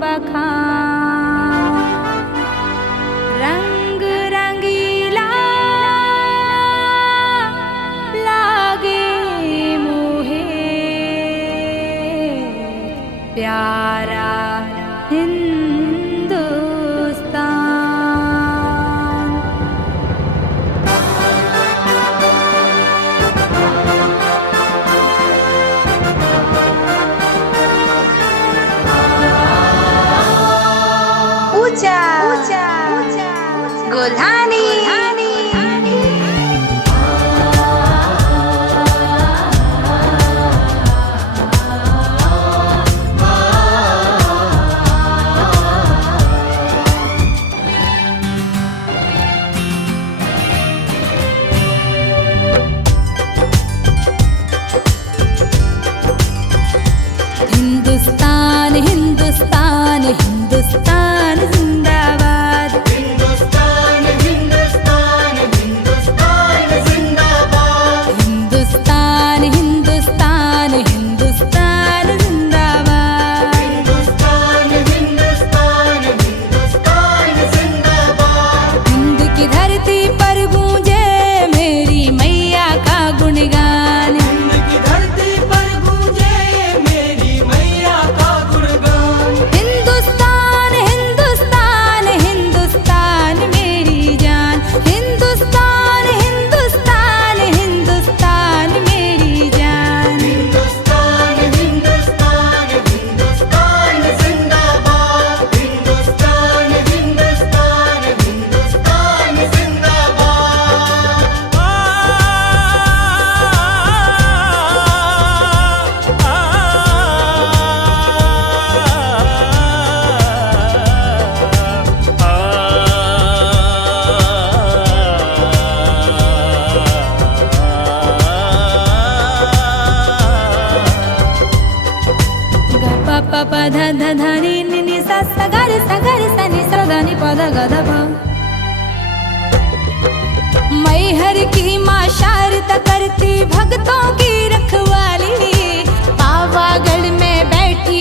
बखान। रंग रंगीला लागे मोहे प्यारा हिंदुस्तान। ऊंचा गोल्हानी हिंदुस्तान हिंदुस्तान हिंदुस्तान जिंदाबाद। हिंदुस्तान हिंदुस्तान हिंदुस्तान जिंदाबाद। हिंदुस्तान हिंदुस्तान हिंदुस्तान जिंदाबाद। हिंदुस्तान हिंदुस्तान हिंदुस्तान जिंदाबाद। हिंद की धरती पर गूंजे मेरी मैया का गुणगान। हिंद की धरती पर गूंजे मेरी मैया का गुणगान। हिंदुस्तान हिंदुस्तान हिंदुस्तान मेरी जान। हिंदुस्तान हिंदुस्तान हिंदुस्तान मेरी जान। हिंदुस्तान हिंदुस्तान हिंदुस्तान जिंदाबाद। हिंदुस्तान हिंदुस्तान हिंदुस्तान ग प प ध ध ध नि नि नि सा सा ग रे सा ग रे सा नि सा ध नि प ध ग ध प। मैहर की माँ शारदा करती भक्तों की रखवाली। पावागढ़ में बैठी